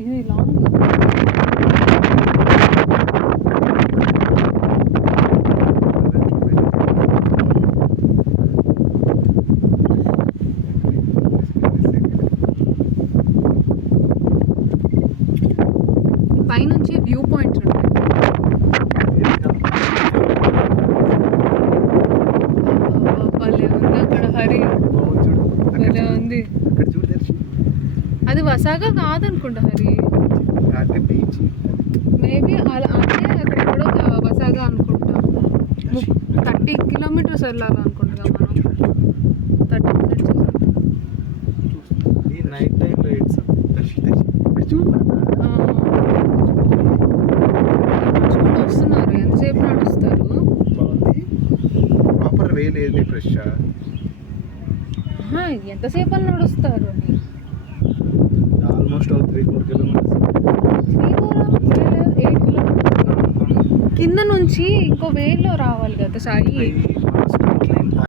ఇది లాంగ్. పైనుంచి view points ఉంటాయి. భలే ఉంది అక్కడ హరి, భలే ఉంది. అది వసాగా కాదనుకుంటా హరి, మేబీ అలా అంటే అక్కడ ఎక్కడో వసాగా అనుకుంటా. 30 కిలోమీటర్స్ వెళ్ళాలి అనుకుంటా మనం. 30 minutes. నైట్ టైంలో చూడు వస్తున్నారు, ఎంతసేపు నడుస్తారు. ప్రాపర్ వే లేదు ఫ్రెష్. ఎంతసేపు అని నడుస్తారు అని. Almost 3-4 kilometres. 8 కిలోమీటర్స్ కింద నుంచి ఇంకో వేలో రావాలి కదా సాయి.